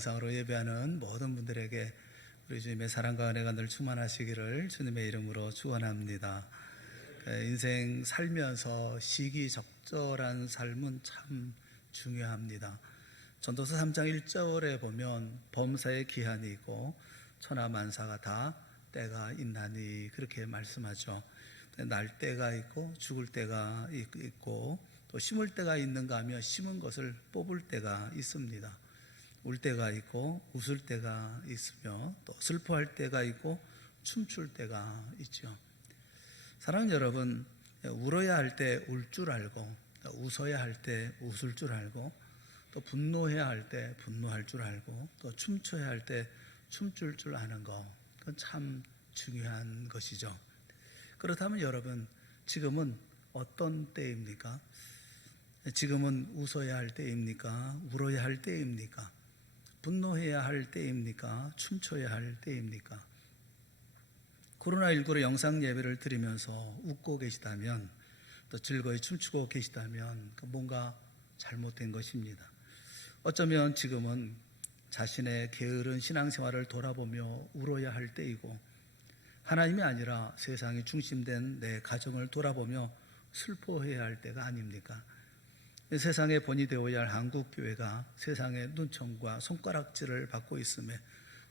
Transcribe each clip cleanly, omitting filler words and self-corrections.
영상으로 예배하는 모든 분들에게 우리 주님의 사랑과 은혜가 늘 충만하시기를 주님의 이름으로 축원합니다. 인생 살면서 시기적절한 삶은 참 중요합니다. 전도서 3장 1절에 보면 범사의 기한이 있고 천하만사가 다 때가 있나니 그렇게 말씀하죠. 날 때가 있고 죽을 때가 있고 또 심을 때가 있는가 하면 심은 것을 뽑을 때가 있습니다. 울 때가 있고 웃을 때가 있으며 또 슬퍼할 때가 있고 춤출 때가 있죠. 사랑하는 여러분, 울어야 할 때 울 줄 알고 웃어야 할 때 웃을 줄 알고 또 분노해야 할 때 분노할 줄 알고 또 춤춰야 할 때 춤출 줄 아는 것, 그건 참 중요한 것이죠. 그렇다면 여러분, 지금은 어떤 때입니까? 지금은 웃어야 할 때입니까? 울어야 할 때입니까? 분노해야 할 때입니까? 춤춰야 할 때입니까? 코로나19로 영상 예배를 드리면서 웃고 계시다면 또 즐거이 춤추고 계시다면 뭔가 잘못된 것입니다. 어쩌면 지금은 자신의 게으른 신앙생활을 돌아보며 울어야 할 때이고 하나님이 아니라 세상이 중심된 내 가정을 돌아보며 슬퍼해야 할 때가 아닙니까? 세상의 본이 되어야 할 한국교회가 세상의 눈총과 손가락질을 받고 있음에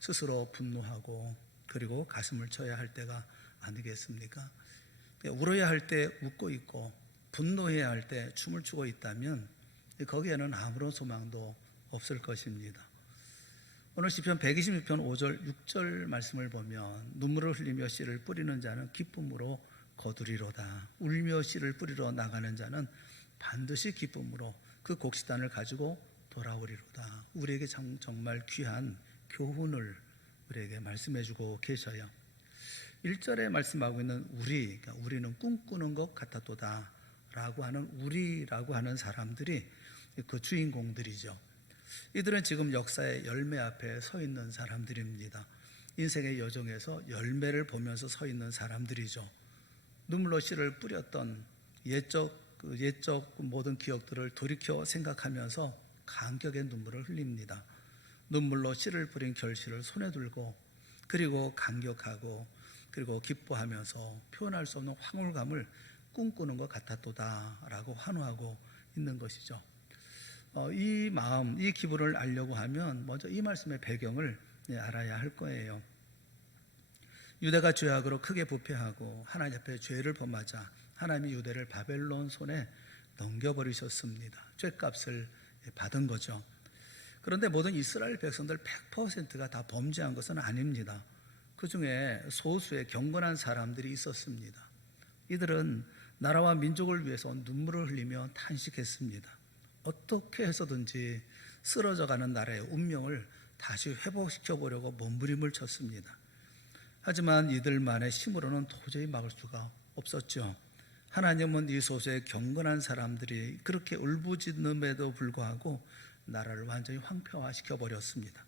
스스로 분노하고 그리고 가슴을 쳐야 할 때가 아니겠습니까? 울어야 할 때 웃고 있고 분노해야 할 때 춤을 추고 있다면 거기에는 아무런 소망도 없을 것입니다. 오늘 시편 126편 5절 6절 말씀을 보면 눈물을 흘리며 씨를 뿌리는 자는 기쁨으로 거두리로다. 울며 씨를 뿌리러 나가는 자는 반드시 기쁨으로 그 곡식단을 가지고 돌아오리로다. 우리에게 정말 귀한 교훈을 우리에게 말씀해 주고 계셔요. 1절에 말씀하고 있는 그러니까 우리는 꿈꾸는 것 같았도다 라고 하는 우리라고 하는 사람들이 그 주인공들이죠. 이들은 지금 역사의 열매 앞에 서 있는 사람들입니다. 인생의 여정에서 열매를 보면서 서 있는 사람들이죠. 눈물로 씨를 뿌렸던 옛적 모든 기억들을 돌이켜 생각하면서 감격의 눈물을 흘립니다. 눈물로 씨를 뿌린 결실을 손에 들고 그리고 감격하고 그리고 기뻐하면서 표현할 수 없는 황홀감을 꿈꾸는 것 같았도다 라고 환호하고 있는 것이죠. 이 마음, 이 기분을 알려고 하면 먼저 이 말씀의 배경을 알아야 할 거예요. 유대가 죄악으로 크게 부패하고 하나님 앞에 죄를 범하자 하나님이 유대를 바벨론 손에 넘겨버리셨습니다. 죄값을 받은 거죠. 그런데 모든 이스라엘 백성들 100%가 다 범죄한 것은 아닙니다. 그 중에 소수의 경건한 사람들이 있었습니다. 이들은 나라와 민족을 위해서 눈물을 흘리며 탄식했습니다. 어떻게 해서든지 쓰러져가는 나라의 운명을 다시 회복시켜 보려고 몸부림을 쳤습니다. 하지만 이들만의 힘으로는 도저히 막을 수가 없었죠. 하나님은 이 소수의 경건한 사람들이 그렇게 울부짖음에도 불구하고 나라를 완전히 황폐화시켜 버렸습니다.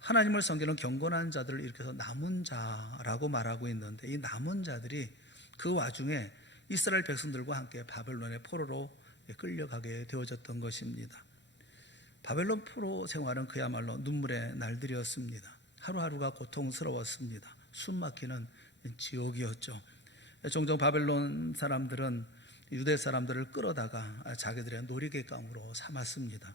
하나님을 섬기는 경건한 자들을 일컬어서 남은 자라고 말하고 있는데 이 남은 자들이 그 와중에 이스라엘 백성들과 함께 바벨론의 포로로 끌려가게 되어졌던 것입니다. 바벨론 포로 생활은 그야말로 눈물의 날들이었습니다. 하루하루가 고통스러웠습니다. 숨막히는 지옥이었죠. 종종 바벨론 사람들은 유대 사람들을 끌어다가 자기들의 놀이개감으로 삼았습니다.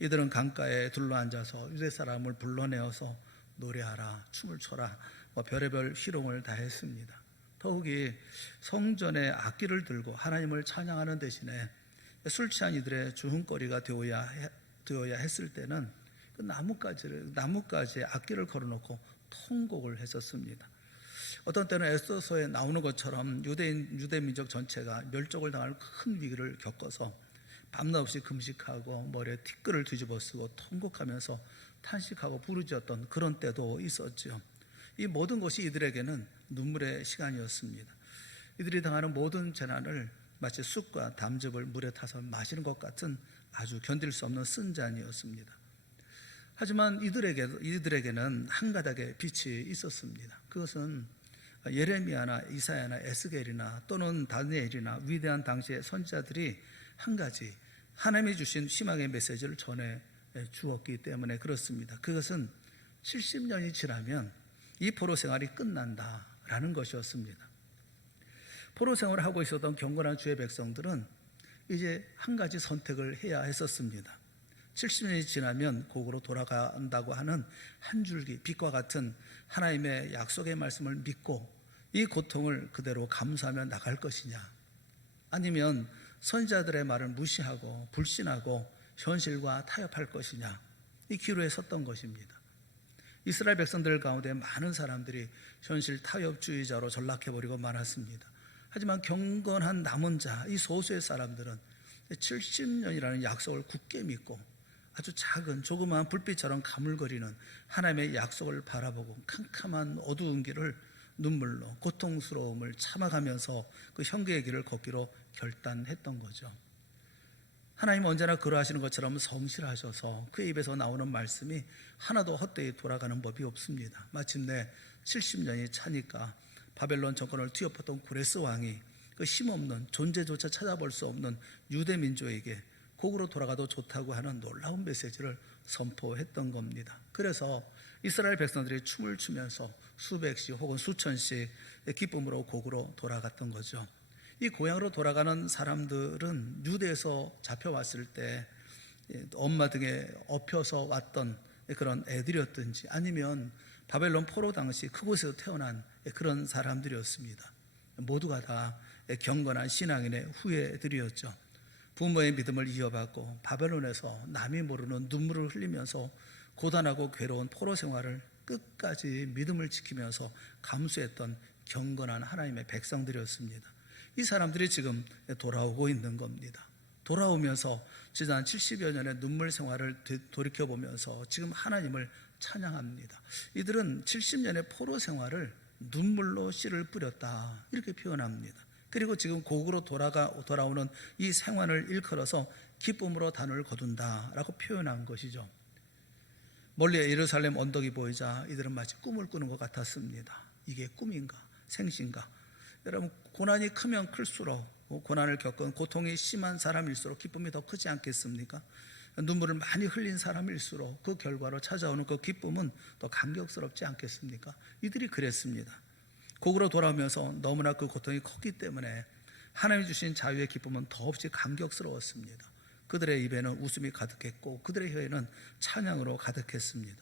이들은 강가에 둘러앉아서 유대 사람을 불러내어서 노래하라, 춤을 춰라, 별의별 희롱을 다 했습니다. 더욱이 성전에 악기를 들고 하나님을 찬양하는 대신에 술 취한 이들의 주흥거리가 되어야 했을 때는 그 나뭇가지에 악기를 걸어놓고 통곡을 했었습니다. 어떤 때는 에스더서에 나오는 것처럼 유대 민족 전체가 멸족을 당할 큰 위기를 겪어서 밤낮 없이 금식하고 머리에 티끌을 뒤집어 쓰고 통곡하면서 탄식하고 부르짖었던 그런 때도 있었죠. 이 모든 것이 이들에게는 눈물의 시간이었습니다. 이들이 당하는 모든 재난을 마치 쑥과 담즙을 물에 타서 마시는 것 같은 아주 견딜 수 없는 쓴 잔이었습니다. 하지만 이들에게는 한 가닥의 빛이 있었습니다. 그것은 예레미야나 이사야나 에스겔이나 또는 다니엘이나 위대한 당시의 선지자들이 한 가지 하나님이 주신 희망의 메시지를 전해 주었기 때문에 그렇습니다. 그것은 70년이 지나면 이 포로 생활이 끝난다라는 것이었습니다. 포로 생활을 하고 있었던 경건한 주의 백성들은 이제 한 가지 선택을 해야 했었습니다. 70년이 지나면 고국으로 돌아간다고 하는 한 줄기 빛과 같은 하나님의 약속의 말씀을 믿고 이 고통을 그대로 감수하며 나갈 것이냐, 아니면 선지자들의 말을 무시하고 불신하고 현실과 타협할 것이냐, 이 기로에 섰던 것입니다. 이스라엘 백성들 가운데 많은 사람들이 현실 타협주의자로 전락해버리고 말았습니다. 하지만 경건한 남은 자, 이 소수의 사람들은 70년이라는 약속을 굳게 믿고 아주 작은 조그마한 불빛처럼 가물거리는 하나님의 약속을 바라보고 캄캄한 어두운 길을 눈물로 고통스러움을 참아가면서 그 형계의 길을 걷기로 결단했던 거죠. 하나님은 언제나 그러하시는 것처럼 성실하셔서 그의 입에서 나오는 말씀이 하나도 헛되이 돌아가는 법이 없습니다. 마침내 70년이 차니까 바벨론 정권을 뒤엎었던 고레스 왕이 그 힘없는, 존재조차 찾아볼 수 없는 유대 민족에게 고국으로 돌아가도 좋다고 하는 놀라운 메시지를 선포했던 겁니다. 그래서 이스라엘 백성들이 춤을 추면서 수백씩 혹은 수천씩 기쁨으로 고국으로 돌아갔던 거죠. 이 고향으로 돌아가는 사람들은 유대에서 잡혀왔을 때 엄마 등에 업혀서 왔던 그런 애들이었든지, 아니면 바벨론 포로 당시 그곳에서 태어난 그런 사람들이었습니다. 모두가 다 경건한 신앙인의 후예들이었죠. 부모의 믿음을 이어받고 바벨론에서 남이 모르는 눈물을 흘리면서 고단하고 괴로운 포로 생활을 끝까지 믿음을 지키면서 감수했던 경건한 하나님의 백성들이었습니다. 이 사람들이 지금 돌아오고 있는 겁니다. 돌아오면서 지난 70여 년의 눈물 생활을 돌이켜보면서 지금 하나님을 찬양합니다. 이들은 70년의 포로 생활을 눈물로 씨를 뿌렸다, 이렇게 표현합니다. 그리고 지금 고국으로 돌아오는 이 생활을 일컬어서 기쁨으로 단을 거둔다라고 표현한 것이죠. 멀리에 예루살렘 언덕이 보이자 이들은 마치 꿈을 꾸는 것 같았습니다. 이게 꿈인가 생신가? 여러분, 고난이 크면 클수록, 고난을 겪은 고통이 심한 사람일수록 기쁨이 더 크지 않겠습니까? 눈물을 많이 흘린 사람일수록 그 결과로 찾아오는 그 기쁨은 더 감격스럽지 않겠습니까? 이들이 그랬습니다. 고국으로 돌아오면서 너무나 그 고통이 컸기 때문에 하나님이 주신 자유의 기쁨은 더없이 감격스러웠습니다. 그들의 입에는 웃음이 가득했고 그들의 혀에는 찬양으로 가득했습니다.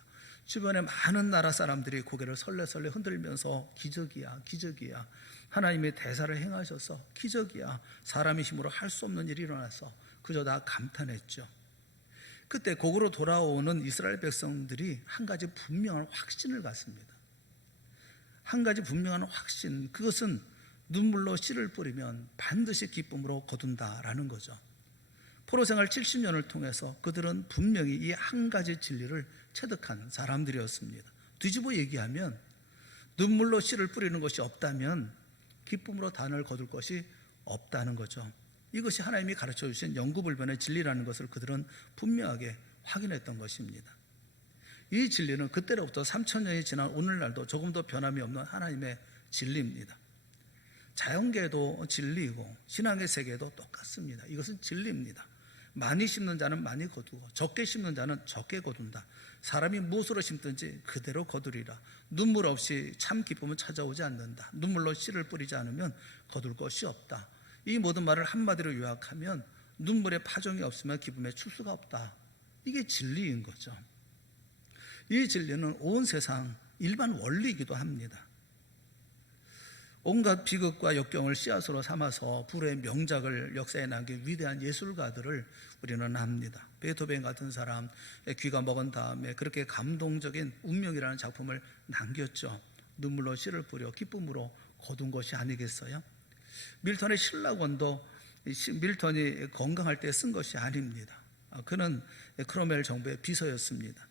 주변에 많은 나라 사람들이 고개를 설레설레 흔들면서 기적이야, 기적이야, 하나님의 대사를 행하셔서 기적이야, 사람의 힘으로 할 수 없는 일이 일어나서 그저 다 감탄했죠. 그때 고국으로 돌아오는 이스라엘 백성들이 한 가지 분명한 확신을 갖습니다. 한 가지 분명한 확신, 그것은 눈물로 씨를 뿌리면 반드시 기쁨으로 거둔다라는 거죠. 포로생활 70년을 통해서 그들은 분명히 이 한 가지 진리를 체득한 사람들이었습니다. 뒤집어 얘기하면 눈물로 씨를 뿌리는 것이 없다면 기쁨으로 단을 거둘 것이 없다는 거죠. 이것이 하나님이 가르쳐 주신 영구불변의 진리라는 것을 그들은 분명하게 확인했던 것입니다. 이 진리는 그때로부터 3000년이 지난 오늘날도 조금도 변함이 없는 하나님의 진리입니다. 자연계도 진리이고 신앙의 세계도 똑같습니다. 이것은 진리입니다. 많이 심는 자는 많이 거두고 적게 심는 자는 적게 거둔다. 사람이 무엇으로 심든지 그대로 거두리라. 눈물 없이 참 기쁨은 찾아오지 않는다. 눈물로 씨를 뿌리지 않으면 거둘 것이 없다. 이 모든 말을 한마디로 요약하면 눈물의 파종이 없으면 기쁨의 추수가 없다. 이게 진리인 거죠. 이 진리는 온 세상 일반 원리이기도 합니다. 온갖 비극과 역경을 씨앗으로 삼아서 불의 명작을 역사에 남긴 위대한 예술가들을 우리는 압니다. 베토벤 같은 사람 귀가 먹은 다음에 그렇게 감동적인 운명이라는 작품을 남겼죠. 눈물로 씨를 뿌려 기쁨으로 거둔 것이 아니겠어요? 밀턴의 신라권도 밀턴이 건강할 때 쓴 것이 아닙니다. 그는 크로멜 정부의 비서였습니다.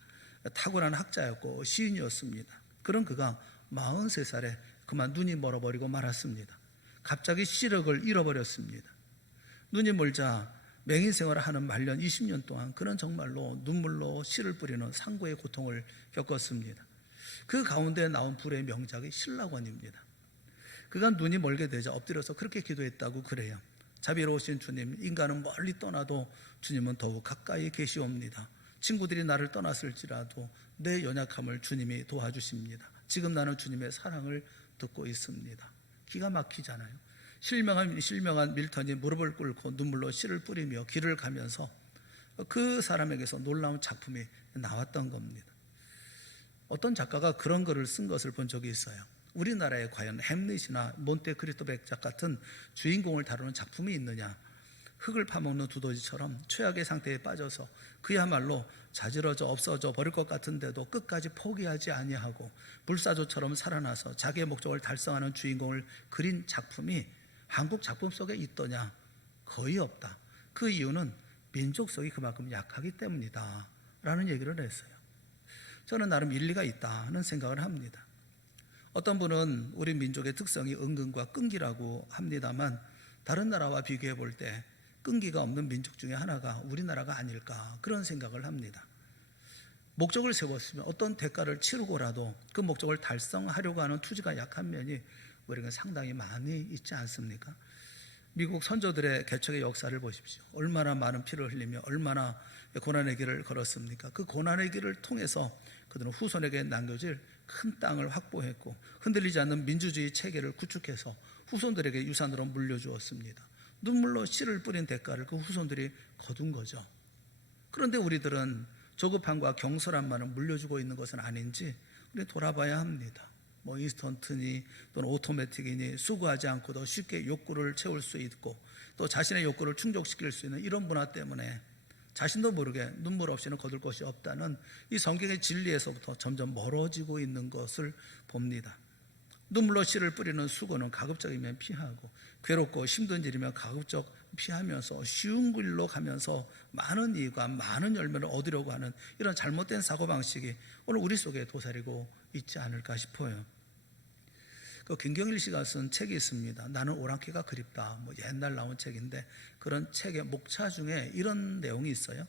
탁월한 학자였고 시인이었습니다. 그런 그가 43살에 그만 눈이 멀어버리고 말았습니다. 갑자기 시력을 잃어버렸습니다. 눈이 멀자 맹인 생활을 하는 말년 20년 동안 그는 정말로 눈물로 씨를 뿌리는 상고의 고통을 겪었습니다. 그 가운데 나온 불의 명작이 신라권입니다. 그가 눈이 멀게 되자 엎드려서 그렇게 기도했다고 그래요. 자비로우신 주님, 인간은 멀리 떠나도 주님은 더욱 가까이 계시옵니다. 친구들이 나를 떠났을지라도 내 연약함을 주님이 도와주십니다. 지금 나는 주님의 사랑을 듣고 있습니다. 기가 막히잖아요. 실명한 밀턴이 무릎을 꿇고 눈물로 씨를 뿌리며 길을 가면서 그 사람에게서 놀라운 작품이 나왔던 겁니다. 어떤 작가가 그런 글을 쓴 것을 본 적이 있어요. 우리나라에 과연 햄릿이나 몬테크리스토 백작 같은 주인공을 다루는 작품이 있느냐. 흙을 파먹는 두더지처럼 최악의 상태에 빠져서 그야말로 자지러져 없어져 버릴 것 같은데도 끝까지 포기하지 아니하고 불사조처럼 살아나서 자기의 목적을 달성하는 주인공을 그린 작품이 한국 작품 속에 있더냐? 거의 없다. 그 이유는 민족성이 그만큼 약하기 때문이다 라는 얘기를 했어요. 저는 나름 일리가 있다는 생각을 합니다. 어떤 분은 우리 민족의 특성이 은근과 끈기라고 합니다만 다른 나라와 비교해 볼 때 끈기가 없는 민족 중에 하나가 우리나라가 아닐까 그런 생각을 합니다. 목적을 세웠으면 어떤 대가를 치르고라도 그 목적을 달성하려고 하는 투지가 약한 면이 우리가 상당히 많이 있지 않습니까? 미국 선조들의 개척의 역사를 보십시오. 얼마나 많은 피를 흘리며 얼마나 고난의 길을 걸었습니까? 그 고난의 길을 통해서 그들은 후손에게 남겨질 큰 땅을 확보했고 흔들리지 않는 민주주의 체계를 구축해서 후손들에게 유산으로 물려주었습니다. 눈물로 씨를 뿌린 대가를 그 후손들이 거둔 거죠. 그런데 우리들은 조급함과 경솔함만을 물려주고 있는 것은 아닌지 우리 돌아봐야 합니다. 인스턴트니 또는 오토매틱이니 수고하지 않고도 쉽게 욕구를 채울 수 있고 또 자신의 욕구를 충족시킬 수 있는 이런 문화 때문에 자신도 모르게 눈물 없이는 거둘 것이 없다는 이 성경의 진리에서부터 점점 멀어지고 있는 것을 봅니다. 눈물로 씨를 뿌리는 수고는 가급적이면 피하고 괴롭고 힘든 일이면 가급적 피하면서 쉬운 길로 가면서 많은 이익과 많은 열매를 얻으려고 하는 이런 잘못된 사고방식이 오늘 우리 속에 도사리고 있지 않을까 싶어요. 그 김경일 씨가 쓴 책이 있습니다. 나는 오랑캐가 그립다. 옛날 나온 책인데 그런 책의 목차 중에 이런 내용이 있어요.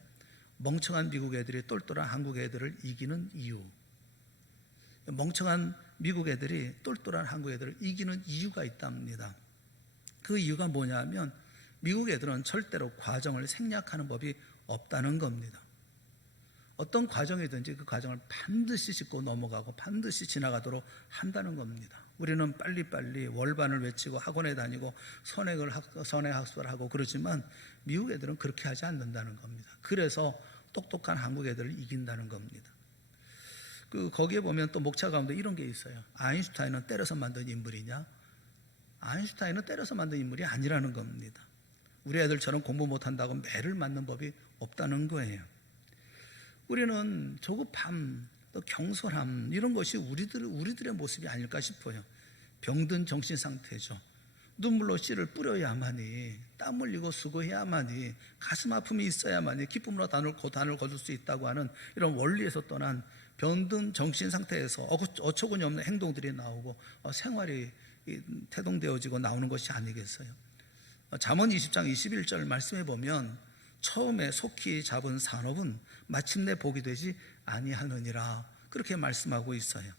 멍청한 미국 애들이 똘똘한 한국 애들을 이기는 이유. 멍청한 미국 애들이 똘똘한 한국 애들을 이기는 이유가 있답니다. 그 이유가 뭐냐면 미국 애들은 절대로 과정을 생략하는 법이 없다는 겁니다. 어떤 과정이든지 그 과정을 반드시 짚고 넘어가고 반드시 지나가도록 한다는 겁니다. 우리는 빨리빨리 월반을 외치고 학원에 다니고 선행학습을 하고 그러지만 미국 애들은 그렇게 하지 않는다는 겁니다. 그래서 똑똑한 한국 애들을 이긴다는 겁니다. 거기에 보면 또 목차 가운데 이런 게 있어요. 아인슈타인은 때려서 만든 인물이냐? 아인슈타인은 때려서 만든 인물이 아니라는 겁니다. 우리 애들처럼 공부 못한다고 매를 맞는 법이 없다는 거예요. 우리는 조급함, 또 경솔함 이런 것이 우리들의 모습이 아닐까 싶어요. 병든 정신 상태죠. 눈물로 씨를 뿌려야만이, 땀 흘리고 수고해야만이, 가슴 아픔이 있어야만이 기쁨으로 단을 거둘 수 있다고 하는 이런 원리에서 떠난 병든 정신 상태에서 어처구니 없는 행동들이 나오고 생활이 태동되어지고 나오는 것이 아니겠어요. 잠언 20장 21절 말씀해 보면 처음에 속히 잡은 산업은 마침내 복이 되지 아니하느니라 그렇게 말씀하고 있어요.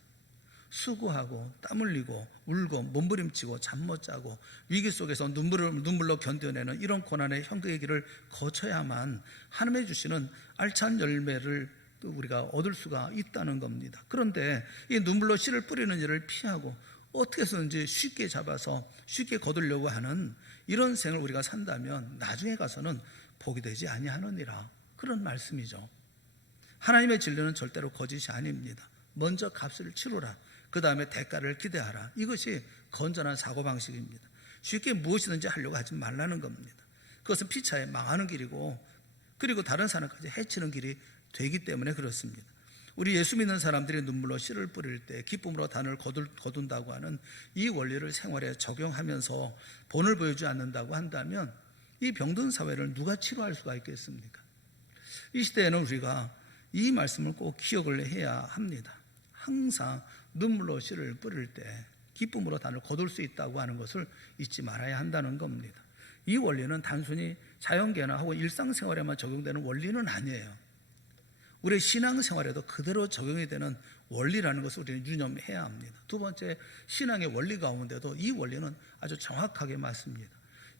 수고하고 땀 흘리고 울고 몸부림치고 잠 못 자고 위기 속에서 눈물로 견뎌내는 이런 고난의 형극의 길을 거쳐야만 하나님의 주시는 알찬 열매를 우리가 얻을 수가 있다는 겁니다. 그런데 이 눈물로 씨를 뿌리는 일을 피하고 어떻게 해서든지 쉽게 잡아서 쉽게 거두려고 하는 이런 생을 우리가 산다면 나중에 가서는 복이 되지 아니하느니라 그런 말씀이죠. 하나님의 진리는 절대로 거짓이 아닙니다. 먼저 값을 치르라. 그 다음에 대가를 기대하라. 이것이 건전한 사고방식입니다. 쉽게 무엇이든지 하려고 하지 말라는 겁니다. 그것은 피차에 망하는 길이고 그리고 다른 사람까지 해치는 길이 되기 때문에 그렇습니다. 우리 예수 믿는 사람들이 눈물로 씨를 뿌릴 때 기쁨으로 단을 거둔다고 하는 이 원리를 생활에 적용하면서 본을 보여주지 않는다고 한다면 이 병든 사회를 누가 치료할 수가 있겠습니까? 이 시대에는 우리가 이 말씀을 꼭 기억을 해야 합니다. 항상 눈물로 씨를 뿌릴 때 기쁨으로 단을 거둘 수 있다고 하는 것을 잊지 말아야 한다는 겁니다. 이 원리는 단순히 자연계나 혹은 일상생활에만 적용되는 원리는 아니에요. 우리의 신앙생활에도 그대로 적용이 되는 원리라는 것을 우리는 유념해야 합니다. 두 번째, 신앙의 원리 가운데도 이 원리는 아주 정확하게 맞습니다.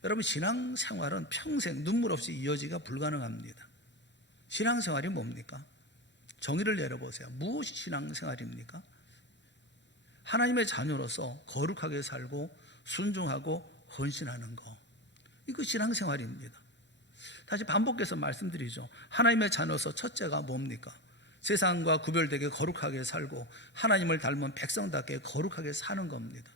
여러분, 신앙생활은 평생 눈물 없이 이어지기가 불가능합니다. 신앙생활이 뭡니까? 정의를 내려보세요. 무엇이 신앙생활입니까? 하나님의 자녀로서 거룩하게 살고 순종하고 헌신하는 것, 이거 신앙생활입니다. 다시 반복해서 말씀드리죠. 하나님의 자녀로서 첫째가 뭡니까? 세상과 구별되게 거룩하게 살고 하나님을 닮은 백성답게 거룩하게 사는 겁니다.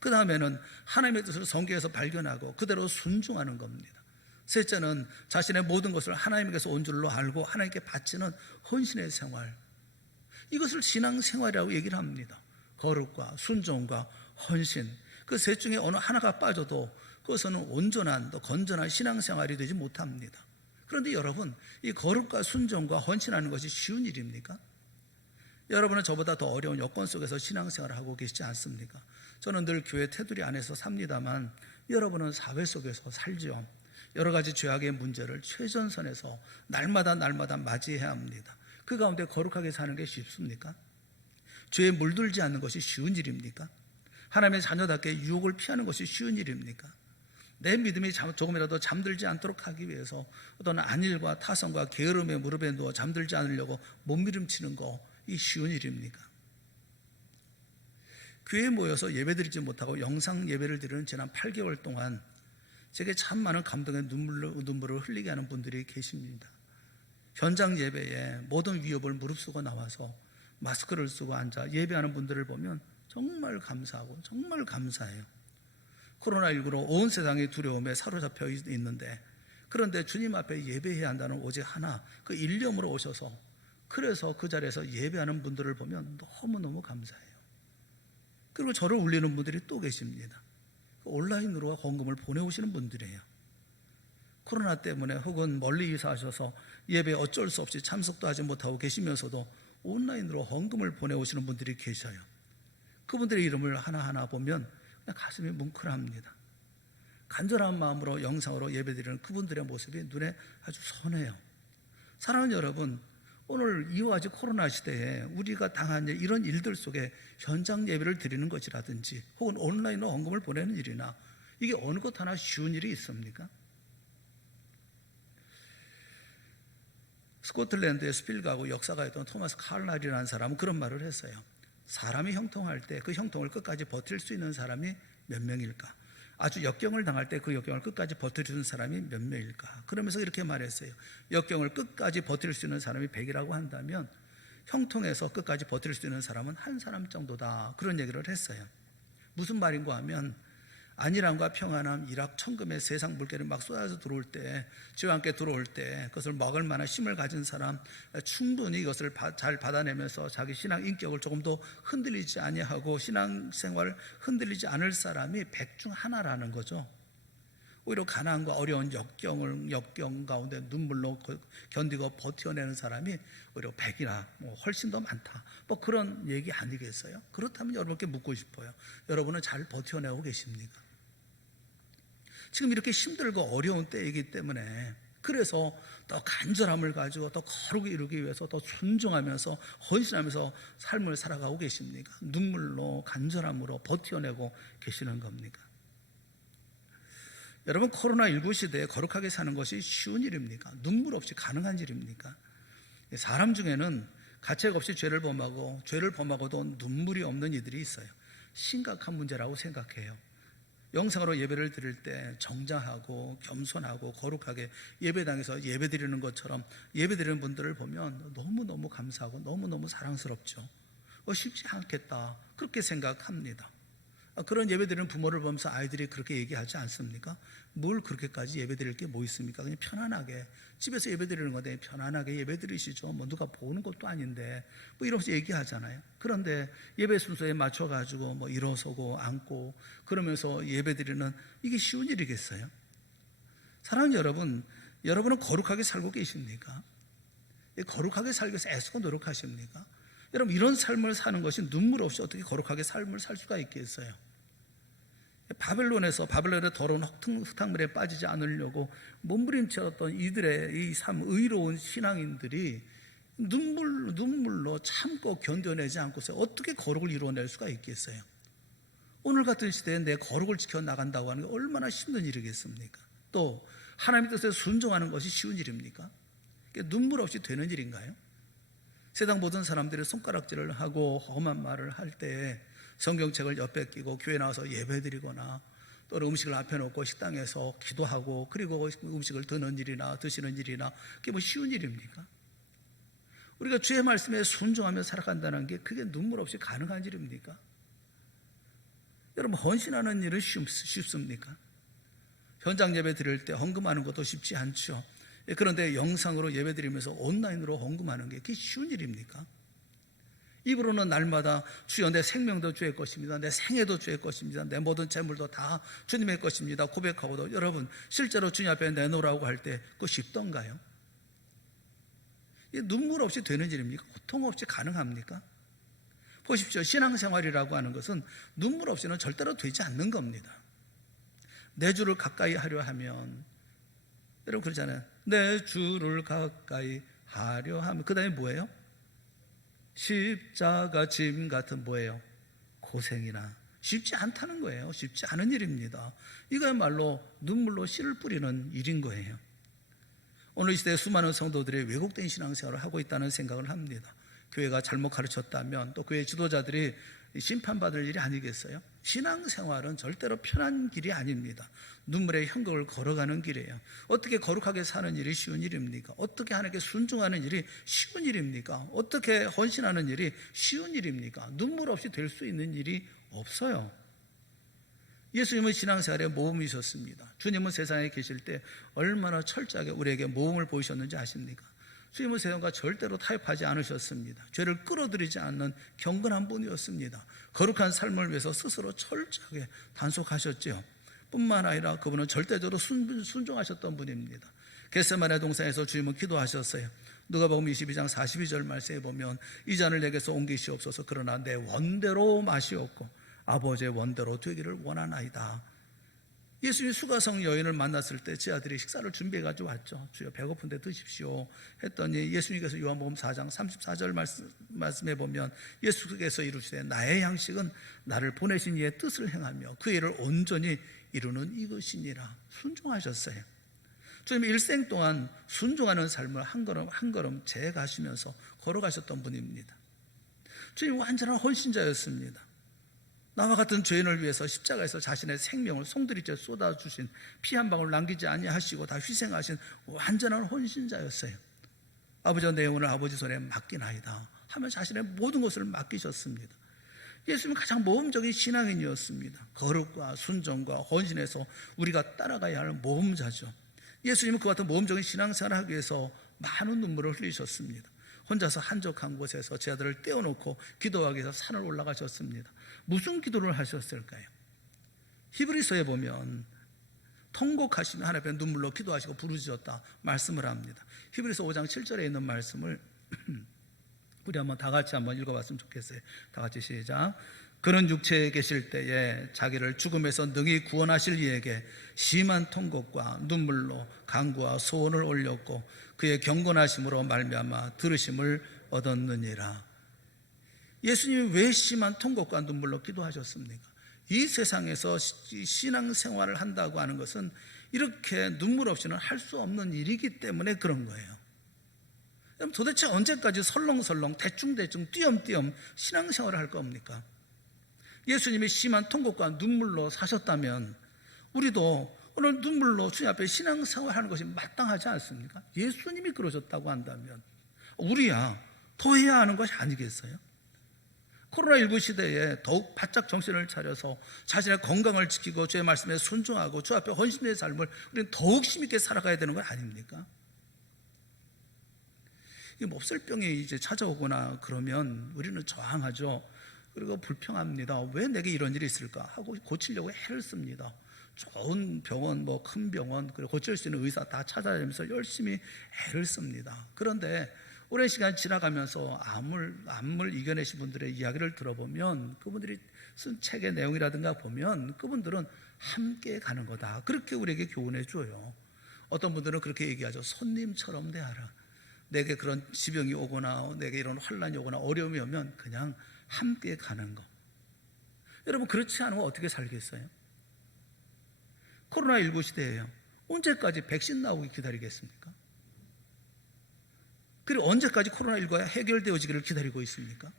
그 다음에는 하나님의 뜻을 성경에서 발견하고 그대로 순종하는 겁니다. 셋째는 자신의 모든 것을 하나님께서 온 줄로 알고 하나님께 바치는 헌신의 생활, 이것을 신앙생활이라고 얘기를 합니다. 거룩과 순종과 헌신, 그 셋 중에 어느 하나가 빠져도 그것은 온전한 또 건전한 신앙생활이 되지 못합니다. 그런데 여러분, 이 거룩과 순종과 헌신하는 것이 쉬운 일입니까? 여러분은 저보다 더 어려운 여건 속에서 신앙생활을 하고 계시지 않습니까? 저는 늘 교회 테두리 안에서 삽니다만 여러분은 사회 속에서 살죠. 여러 가지 죄악의 문제를 최전선에서 날마다 맞이해야 합니다. 그 가운데 거룩하게 사는 게 쉽습니까? 죄에 물들지 않는 것이 쉬운 일입니까? 하나님의 자녀답게 유혹을 피하는 것이 쉬운 일입니까? 내 믿음이 조금이라도 잠들지 않도록 하기 위해서 어떤 안일과 타성과 게으름의 무릎에 누워 잠들지 않으려고 몸부림치는 거, 이 쉬운 일입니까? 교회에 모여서 예배드리지 못하고 영상 예배를 드리는 지난 8개월 동안 제게 참 많은 감동의 눈물을 흘리게 하는 분들이 계십니다. 현장 예배에 모든 위협을 무릅쓰고 나와서 마스크를 쓰고 앉아 예배하는 분들을 보면 정말 감사하고 정말 감사해요. 코로나19로 온 세상이 두려움에 사로잡혀 있는데, 그런데 주님 앞에 예배해야 한다는 오직 하나, 그 일념으로 오셔서 그래서 그 자리에서 예배하는 분들을 보면 너무너무 감사해요. 그리고 저를 울리는 분들이 또 계십니다. 온라인으로 헌금을 보내오시는 분들이에요. 코로나 때문에 혹은 멀리 이사하셔서 예배에 어쩔 수 없이 참석도 하지 못하고 계시면서도 온라인으로 헌금을 보내오시는 분들이 계셔요. 그분들의 이름을 하나하나 보면 그냥 가슴이 뭉클합니다. 간절한 마음으로 영상으로 예배드리는 그분들의 모습이 눈에 아주 선해요. 사랑하는 여러분, 오늘 이와 같이 코로나 시대에 우리가 당한 이런 일들 속에 현장 예배를 드리는 것이라든지 혹은 온라인으로 헌금을 보내는 일이나, 이게 어느 것 하나 쉬운 일이 있습니까? 스코틀랜드의 스필가고 역사가였던 토마스 칼날이라는 사람은 그런 말을 했어요. 사람이 형통할 때 그 형통을 끝까지 버틸 수 있는 사람이 몇 명일까? 아주 역경을 당할 때 그 역경을 끝까지 버틸 수 있는 사람이 몇 명일까? 그러면서 이렇게 말했어요. 역경을 끝까지 버틸 수 있는 사람이 100이라고 한다면 형통에서 끝까지 버틸 수 있는 사람은 한 사람 정도다. 그런 얘기를 했어요. 무슨 말인가 하면, 안일함과 평안함, 일확 천금의 세상 물결이 막 쏟아져 들어올 때, 지와 함께 들어올 때 그것을 막을 만한 힘을 가진 사람, 충분히 이것을 잘 받아내면서 자기 신앙 인격을 조금 더 흔들리지 아니하고 신앙생활을 흔들리지 않을 사람이 100 중 하나라는 거죠. 오히려 가난과 어려운 역경 가운데 눈물로 견디고 버텨내는 사람이 오히려 100이나 훨씬 더 많다, 그런 얘기 아니겠어요? 그렇다면 여러분께 묻고 싶어요. 여러분은 잘 버텨내고 계십니까? 지금 이렇게 힘들고 어려운 때이기 때문에, 그래서 더 간절함을 가지고 더 거룩히 이루기 위해서 더 순종하면서 헌신하면서 삶을 살아가고 계십니까? 눈물로 간절함으로 버텨내고 계시는 겁니까? 여러분, 코로나19 시대에 거룩하게 사는 것이 쉬운 일입니까? 눈물 없이 가능한 일입니까? 사람 중에는 가책 없이 죄를 범하고도 눈물이 없는 이들이 있어요. 심각한 문제라고 생각해요. 영상으로 예배를 드릴 때 정장하고 겸손하고 거룩하게 예배당에서 예배드리는 것처럼 예배드리는 분들을 보면 너무너무 감사하고 너무너무 사랑스럽죠. 쉽지 않겠다, 그렇게 생각합니다. 그런 예배드리는 부모를 보면서 아이들이 그렇게 얘기하지 않습니까? 뭘 그렇게까지 예배드릴 게 뭐 있습니까? 그냥 편안하게 집에서 예배드리는 건데 편안하게 예배드리시죠. 누가 보는 것도 아닌데 이러면서 얘기하잖아요. 그런데 예배 순서에 맞춰가지고 일어서고 앉고 그러면서 예배드리는, 이게 쉬운 일이겠어요? 사랑하는 여러분, 여러분은 거룩하게 살고 계십니까? 거룩하게 살기 위해서 애쓰고 노력하십니까? 여러분, 이런 삶을 사는 것이 눈물 없이 어떻게 거룩하게 삶을 살 수가 있겠어요? 바벨론의 더러운 흙탕물에 빠지지 않으려고 몸부림쳤던 이들의 이 의로운 신앙인들이 눈물로 참고 견뎌내지 않고서 어떻게 거룩을 이루어낼 수가 있겠어요? 오늘 같은 시대에 내 거룩을 지켜나간다고 하는 게 얼마나 힘든 일이겠습니까? 또 하나님의 뜻에 순종하는 것이 쉬운 일입니까? 그게 눈물 없이 되는 일인가요? 세상 모든 사람들이 손가락질을 하고 험한 말을 할 때 성경책을 옆에 끼고 교회 나와서 예배드리거나 또는 음식을 앞에 놓고 식당에서 기도하고 그리고 음식을 드는 일이나 드시는 일이나 그게 뭐 쉬운 일입니까? 우리가 주의 말씀에 순종하며 살아간다는 게 그게 눈물 없이 가능한 일입니까? 여러분, 헌신하는 일은 쉽습니까? 현장 예배 드릴 때 헌금하는 것도 쉽지 않죠. 그런데 영상으로 예배 드리면서 온라인으로 헌금하는 게 그게 쉬운 일입니까? 입으로는 날마다 주여 내 생명도 주의 것입니다, 내 생애도 주의 것입니다, 내 모든 재물도 다 주님의 것입니다 고백하고도 여러분 실제로 주님 앞에 내놓으라고 할 때 그거 쉽던가요? 이게 눈물 없이 되는 일입니까? 고통 없이 가능합니까? 보십시오. 신앙생활이라고 하는 것은 눈물 없이는 절대로 되지 않는 겁니다. 내 주를 가까이 하려 하면, 여러분 그러잖아요. 내 주를 가까이 하려 하면 그 다음에 뭐예요? 십자가 짐 같은 뭐예요? 고생이나. 쉽지 않다는 거예요. 쉽지 않은 일입니다. 이거야말로 눈물로 씨를 뿌리는 일인 거예요. 오늘 이 시대에 수많은 성도들이 왜곡된 신앙생활을 하고 있다는 생각을 합니다. 교회가 잘못 가르쳤다면 또 교회 지도자들이 심판받을 일이 아니겠어요? 신앙생활은 절대로 편한 길이 아닙니다. 눈물의 현곡을 걸어가는 길이에요. 어떻게 거룩하게 사는 일이 쉬운 일입니까? 어떻게 하나님께 순종하는 일이 쉬운 일입니까? 어떻게 헌신하는 일이 쉬운 일입니까? 눈물 없이 될 수 있는 일이 없어요. 예수님은 신앙생활에 모험이셨습니다. 주님은 세상에 계실 때 얼마나 철저하게 우리에게 모험을 보이셨는지 아십니까? 주님은 세상과 절대로 타협하지 않으셨습니다. 죄를 끌어들이지 않는 경건한 분이었습니다. 거룩한 삶을 위해서 스스로 철저하게 단속하셨죠. 뿐만 아니라 그분은 절대적으로 순종하셨던 분입니다. 겟세마네 동산에서 주님은 기도하셨어요. 누가복음 22장 42절 말씀에 보면 이 잔을 내게서 옮기시옵소서, 그러나 내 원대로 마시옵고 아버지의 원대로 되기를 원하나이다. 예수님이 수가성 여인을 만났을 때 제 아들이 식사를 준비해가지고 왔죠. 주여 배고픈데 드십시오 했더니 예수님께서 요한복음 4장 34절 말씀에 보면 예수께서 이루시되 나의 양식은 나를 보내신 이의 뜻을 행하며 그 일을 온전히 이루는 이것이니라. 순종하셨어요. 주님이 일생 동안 순종하는 삶을 한 걸음 한 걸음 재가시면서 걸어가셨던 분입니다. 주님은 완전한 헌신자였습니다. 나와 같은 죄인을 위해서 십자가에서 자신의 생명을 송두리째 쏟아주신, 피 한 방울 남기지 아니하시고 다 희생하신 완전한 헌신자였어요. 아버지와 내 영혼을 아버지 손에 맡기나이다 하며 자신의 모든 것을 맡기셨습니다. 예수님은 가장 모험적인 신앙인이었습니다. 거룩과 순종과 헌신에서 우리가 따라가야 할 모험자죠. 예수님은 그 같은 모험적인 신앙생활을 하기 위해서 많은 눈물을 흘리셨습니다. 혼자서 한적한 곳에서 제 아들을 떼어놓고 기도하기 위해서 산을 올라가셨습니다. 무슨 기도를 하셨을까요? 히브리서에 보면 통곡하시며 하나님 앞에 눈물로 기도하시고 부르짖었다 말씀을 합니다. 히브리서 5장 7절에 있는 말씀을 우리 한번 다 같이 한번 읽어봤으면 좋겠어요. 다 같이 시작. 그는 육체에 계실 때에 자기를 죽음에서 능히 구원하실 이에게 심한 통곡과 눈물로 간구와 소원을 올렸고 그의 경건하심으로 말미암아 들으심을 얻었느니라. 예수님이 왜 심한 통곡과 눈물로 기도하셨습니까? 이 세상에서 신앙생활을 한다고 하는 것은 이렇게 눈물 없이는 할 수 없는 일이기 때문에 그런 거예요. 그럼 도대체 언제까지 설렁설렁 대충대충 띄엄띄엄 신앙생활을 할 겁니까? 예수님이 심한 통곡과 눈물로 사셨다면 우리도 오늘 눈물로 주님 앞에 신앙생활하는 것이 마땅하지 않습니까? 예수님이 그러셨다고 한다면 우리야 더 해야 하는 것이 아니겠어요? 코로나19 시대에 더욱 바짝 정신을 차려서 자신의 건강을 지키고 주의 말씀에 순종하고 주 앞에 헌신의 삶을 우리는 더욱 힘있게 살아가야 되는 건 아닙니까? 이 몹쓸병이 이제 찾아오거나 그러면 우리는 저항하죠. 그리고 불평합니다. 왜 내게 이런 일이 있을까 하고 고치려고 애를 씁니다. 좋은 병원, 큰 병원, 그리고 고칠 수 있는 의사 다 찾아다니면서 열심히 애를 씁니다. 그런데 오랜 시간 지나가면서 암을 이겨내신 분들의 이야기를 들어보면 그분들이 쓴 책의 내용이라든가 보면 그분들은 함께 가는 거다, 그렇게 우리에게 교훈해 줘요. 어떤 분들은 그렇게 얘기하죠. 손님처럼 대하라. 내게 그런 지병이 오거나 내게 이런 환난이 오거나 어려움이 오면 그냥 함께 가는 거. 여러분, 그렇지 않으면 어떻게 살겠어요? 코로나19 시대예요. 언제까지 백신 나오기 기다리겠습니까? 그리고 언제까지 코로나19가 해결되어지기를 기다리고 있습니까?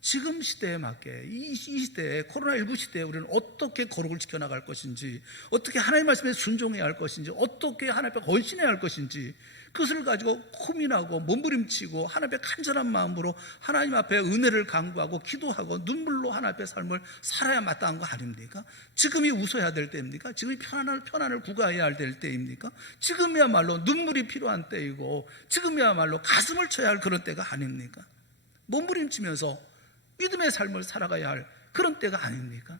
지금 시대에 맞게 이 시대에 코로나19 시대에 우리는 어떻게 거룩을 지켜나갈 것인지, 어떻게 하나님의 말씀에 순종해야 할 것인지, 어떻게 하나님 앞에 헌신해야 할 것인지, 그것을 가지고 고민하고 몸부림치고 하나님 앞에 간절한 마음으로 하나님 앞에 은혜를 간구하고 기도하고 눈물로 하나님 앞에 삶을 살아야 마땅한 거 아닙니까? 지금이 웃어야 될 때입니까? 지금이 편안을 구가해야 할 때입니까? 지금이야말로 눈물이 필요한 때이고, 지금이야말로 가슴을 쳐야 할 그런 때가 아닙니까? 몸부림치면서 믿음의 삶을 살아가야 할 그런 때가 아닙니까?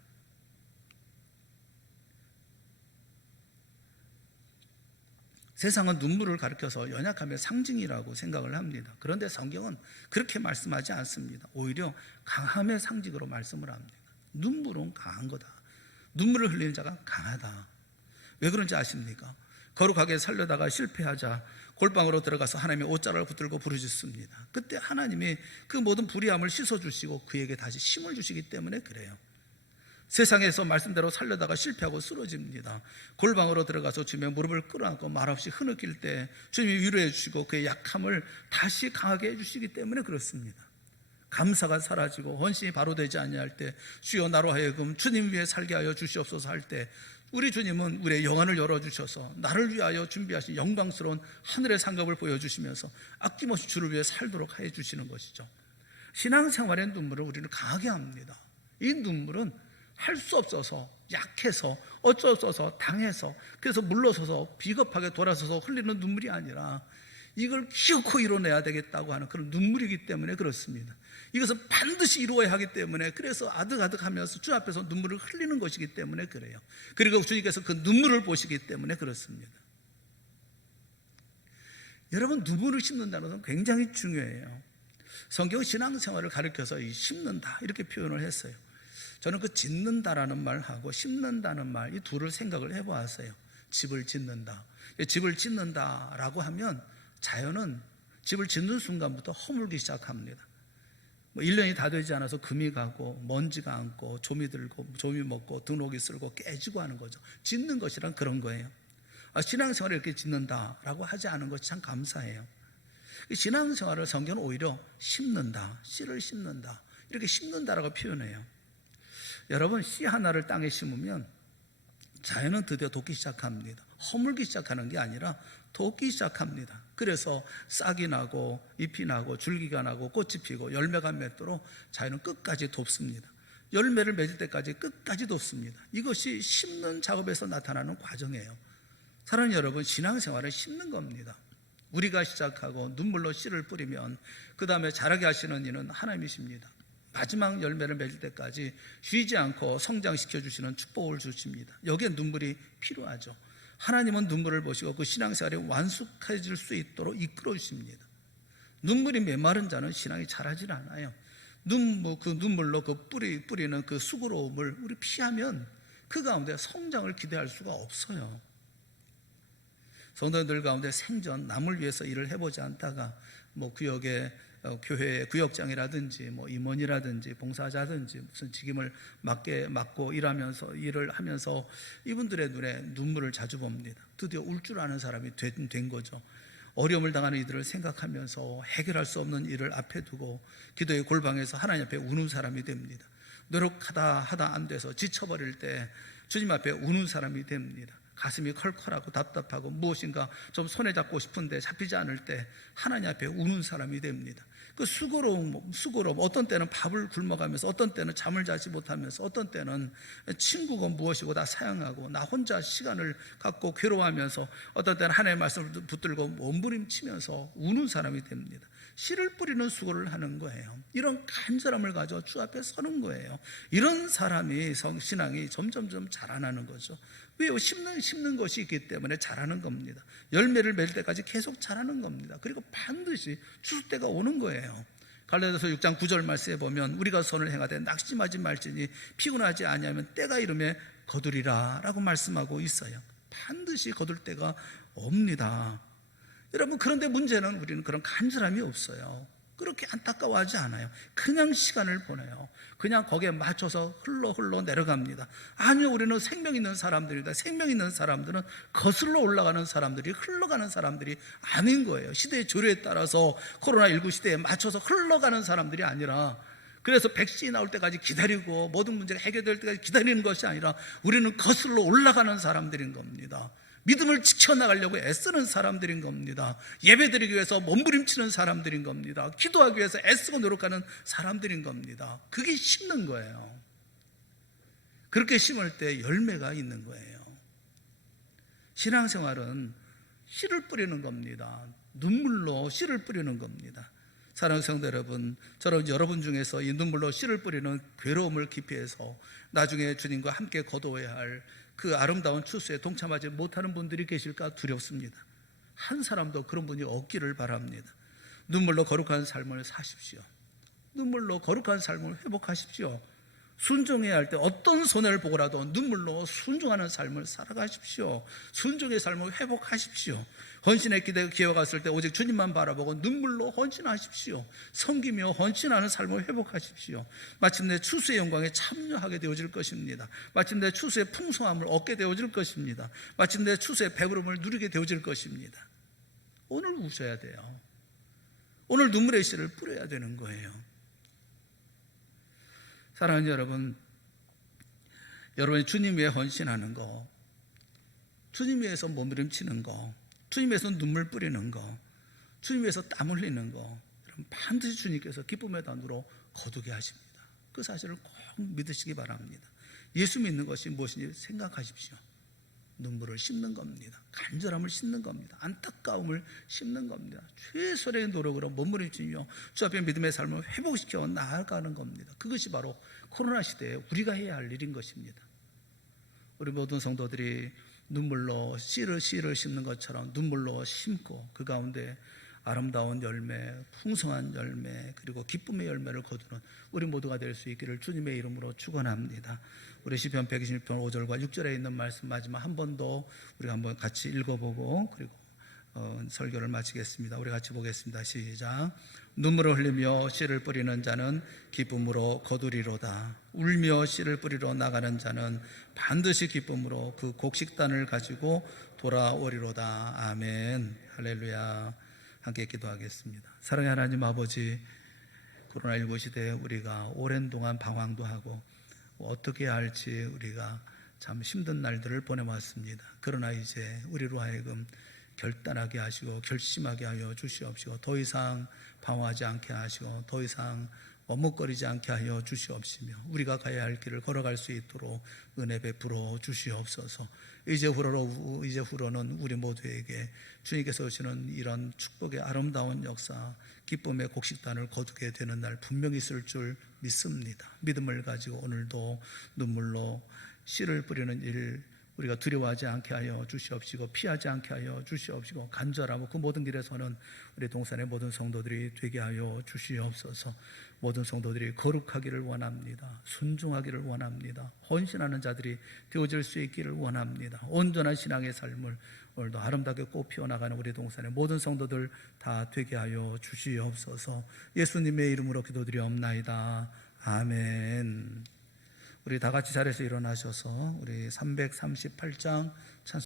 세상은 눈물을 가리켜서 연약함의 상징이라고 생각을 합니다. 그런데 성경은 그렇게 말씀하지 않습니다. 오히려 강함의 상징으로 말씀을 합니다. 눈물은 강한 거다. 눈물을 흘리는 자가 강하다. 왜 그런지 아십니까? 거룩하게 살려다가 실패하자 골방으로 들어가서 하나님의 옷자락을 붙들고 부르짖습니다. 그때 하나님이 그 모든 불의함을 씻어주시고 그에게 다시 힘을 주시기 때문에 그래요. 세상에서 말씀대로 살려다가 실패하고 쓰러집니다. 골방으로 들어가서 주님의 무릎을 끌어안고 말없이 흐느낄 때 주님이 위로해 주시고 그의 약함을 다시 강하게 해주시기 때문에 그렇습니다. 감사가 사라지고 헌신이 바로 되지 아니할 때 주여 나로 하여금 주님 위해 살게 하여 주시옵소서 할 때 우리 주님은 우리의 영안을 열어주셔서 나를 위하여 준비하신 영광스러운 하늘의 상급을 보여주시면서 아낌없이 주를 위해 살도록 해주시는 것이죠. 신앙생활의 눈물을 우리는 강하게 합니다. 이 눈물은 할 수 없어서, 약해서, 어쩔 수 없어서, 당해서, 그래서 물러서서 비겁하게 돌아서서 흘리는 눈물이 아니라 이걸 기어코 이뤄내야 되겠다고 하는 그런 눈물이기 때문에 그렇습니다. 이것은 반드시 이루어야 하기 때문에, 그래서 아득아득하면서 주 앞에서 눈물을 흘리는 것이기 때문에 그래요. 그리고 주님께서 그 눈물을 보시기 때문에 그렇습니다. 여러분, 눈물을 씹는다는 것은 굉장히 중요해요. 성경은 신앙생활을 가리켜서 씹는다 이렇게 표현을 했어요. 저는 그 짓는다라는 말하고 씹는다는 말, 이 둘을 생각을 해보았어요. 집을 짓는다. 집을 짓는다라고 하면 자연은 집을 짓는 순간부터 허물기 시작합니다. 1년이 다 되지 않아서 금이 가고 먼지가 앉고 조미 들고 조미 먹고 등록이 쓸고 깨지고 하는 거죠. 짓는 것이란 그런 거예요. 신앙생활을 이렇게 짓는다라고 하지 않은 것이 참 감사해요. 신앙생활을 성경은 오히려 심는다, 씨를 심는다, 이렇게 심는다라고 표현해요. 여러분, 씨 하나를 땅에 심으면 자연은 드디어 돋기 시작합니다. 허물기 시작하는 게 아니라 돋기 시작합니다. 그래서 싹이 나고 잎이 나고 줄기가 나고 꽃이 피고 열매가 맺도록 자연은 끝까지 돕습니다. 열매를 맺을 때까지 끝까지 돕습니다. 이것이 심는 작업에서 나타나는 과정이에요. 사랑하는 여러분, 신앙생활은 심는 겁니다. 우리가 시작하고 눈물로 씨를 뿌리면 그 다음에 자라게 하시는 이는 하나님이십니다. 마지막 열매를 맺을 때까지 쉬지 않고 성장시켜 주시는 축복을 주십니다. 여기에 눈물이 필요하죠. 하나님은 눈물을 보시고 그 신앙생활이 완숙해질 수 있도록 이끌어 주십니다. 눈물이 메마른 자는 신앙이 자라질 않아요. 그 눈물로 그 뿌리는 그 수고로움을 우리 피하면 그 가운데 성장을 기대할 수가 없어요. 성도들 가운데 생전 남을 위해서 일을 해보지 않다가 구역에 교회의 구역장이라든지 임원이라든지 봉사자든지 무슨 직임을 맡고 일을 하면서 이분들의 눈에 눈물을 자주 봅니다. 드디어 울 줄 아는 사람이 된 거죠. 어려움을 당하는 이들을 생각하면서 해결할 수 없는 일을 앞에 두고 기도의 골방에서 하나님 앞에 우는 사람이 됩니다. 노력하다 안 돼서 지쳐버릴 때 주님 앞에 우는 사람이 됩니다. 가슴이 컬컬하고 답답하고 무엇인가 좀 손에 잡고 싶은데 잡히지 않을 때 하나님 앞에 우는 사람이 됩니다. 그 수고로움, 어떤 때는 밥을 굶어가면서, 어떤 때는 잠을 자지 못하면서, 어떤 때는 친구가 무엇이고 다 사양하고 나 혼자 시간을 갖고 괴로워하면서, 어떤 때는 하나님의 말씀을 붙들고 몸부림치면서 우는 사람이 됩니다. 씨를 뿌리는 수고를 하는 거예요. 이런 간절함을 가져 주 앞에 서는 거예요. 이런 사람이 신앙이 점점점 자라나는 거죠. 왜요? 심는 것이 있기 때문에 자라는 겁니다. 열매를 맺을 때까지 계속 자라는 겁니다. 그리고 반드시 추수 때가 오는 거예요. 갈라디아서 6장 9절 말씀에 보면 우리가 선을 행하되 낙심하지 말지니 피곤하지 아니하면 때가 이르매 거두리라 라고 말씀하고 있어요. 반드시 거둘 때가 옵니다. 여러분, 그런데 문제는 우리는 그런 간절함이 없어요. 그렇게 안타까워하지 않아요. 그냥 시간을 보내요. 그냥 거기에 맞춰서 흘러 내려갑니다. 아니요, 우리는 생명 있는 사람들이다. 생명 있는 사람들은 거슬러 올라가는 사람들이, 흘러가는 사람들이 아닌 거예요. 시대의 조류에 따라서 코로나19 시대에 맞춰서 흘러가는 사람들이 아니라, 그래서 백신이 나올 때까지 기다리고 모든 문제가 해결될 때까지 기다리는 것이 아니라 우리는 거슬러 올라가는 사람들인 겁니다. 믿음을 지켜나가려고 애쓰는 사람들인 겁니다. 예배드리기 위해서 몸부림치는 사람들인 겁니다. 기도하기 위해서 애쓰고 노력하는 사람들인 겁니다. 그게 심는 거예요. 그렇게 심을 때 열매가 있는 거예요. 신앙생활은 씨를 뿌리는 겁니다. 눈물로 씨를 뿌리는 겁니다. 사랑하는 성도 여러분, 저는 여러분 중에서 이 눈물로 씨를 뿌리는 괴로움을 기피해서 나중에 주님과 함께 거두어야 할 그 아름다운 추수에 동참하지 못하는 분들이 계실까 두렵습니다. 한 사람도 그런 분이 없기를 바랍니다. 눈물로 거룩한 삶을 사십시오. 눈물로 거룩한 삶을 회복하십시오. 순종해야 할 때 어떤 손해를 보고라도 눈물로 순종하는 삶을 살아가십시오. 순종의 삶을 회복하십시오. 헌신의 기회가 왔을 때 오직 주님만 바라보고 눈물로 헌신하십시오. 섬기며 헌신하는 삶을 회복하십시오. 마침내 추수의 영광에 참여하게 되어질 것입니다. 마침내 추수의 풍성함을 얻게 되어질 것입니다. 마침내 추수의 배부름을 누리게 되어질 것입니다. 오늘 우셔야 돼요. 오늘 눈물의 씨를 뿌려야 되는 거예요. 사랑하는 여러분, 여러분이 주님 위해 헌신하는 거, 주님 위해서 몸부림치는 거, 주님 위해서 눈물 뿌리는 거, 주님 위해서 땀 흘리는 거, 반드시 주님께서 기쁨의 단으로 거두게 하십니다. 그 사실을 꼭 믿으시기 바랍니다. 예수 믿는 것이 무엇인지 생각하십시오. 눈물을 씹는 겁니다. 간절함을 씹는 겁니다. 안타까움을 씹는 겁니다. 최선의 노력으로 몸부림치며 주 앞에 믿음의 삶을 회복시켜 나아가는 겁니다. 그것이 바로 코로나 시대에 우리가 해야 할 일인 것입니다. 우리 모든 성도들이 눈물로 씨를 씹는 것처럼 눈물로 심고 그 가운데 아름다운 열매, 풍성한 열매, 그리고 기쁨의 열매를 거두는 우리 모두가 될 수 있기를 주님의 이름으로 축원합니다. 우리 시편 126편 5절과 6절에 있는 말씀 마지막 한 번 더 우리가 한번 같이 읽어보고 그리고 설교를 마치겠습니다. 우리 같이 보겠습니다. 시작. 눈물을 흘리며 씨를 뿌리는 자는 기쁨으로 거두리로다. 울며 씨를 뿌리러 나가는 자는 반드시 기쁨으로 그 곡식단을 가지고 돌아오리로다. 아멘. 할렐루야. 함께 기도하겠습니다. 사랑의 하나님 아버지, 코로나19 시대에 우리가 오랜 동안 방황도 하고 어떻게 해야 할지 우리가 참 힘든 날들을 보내왔습니다. 그러나 이제 우리로 하여금 결단하게 하시고 결심하게 하여 주시옵시고 더 이상 방황하지 않게 하시고 더 이상 머뭇거리지 않게 하여 주시옵시며 우리가 가야 할 길을 걸어갈 수 있도록 은혜 베풀어 주시옵소서. 이제 후로는 우리 모두에게 주님께서 오시는 이런 축복의 아름다운 역사, 기쁨의 곡식단을 거두게 되는 날 분명히 있을 줄 믿습니다. 믿음을 가지고 오늘도 눈물로 씨를 뿌리는 일 우리가 두려워하지 않게 하여 주시옵시고 피하지 않게 하여 주시옵시고 간절하고 그 모든 길에서는 우리 동산의 모든 성도들이 되게 하여 주시옵소서. 모든 성도들이 거룩하기를 원합니다. 순종하기를 원합니다. 헌신하는 자들이 되어질 수 있기를 원합니다. 온전한 신앙의 삶을 오늘도 아름답게 꽃 피어나가는 우리 동산의 모든 성도들 다 되게 하여 주시옵소서. 예수님의 이름으로 기도드리옵나이다. 아멘. 우리 다 같이 자리에서 일어나셔서 우리 338장 찬송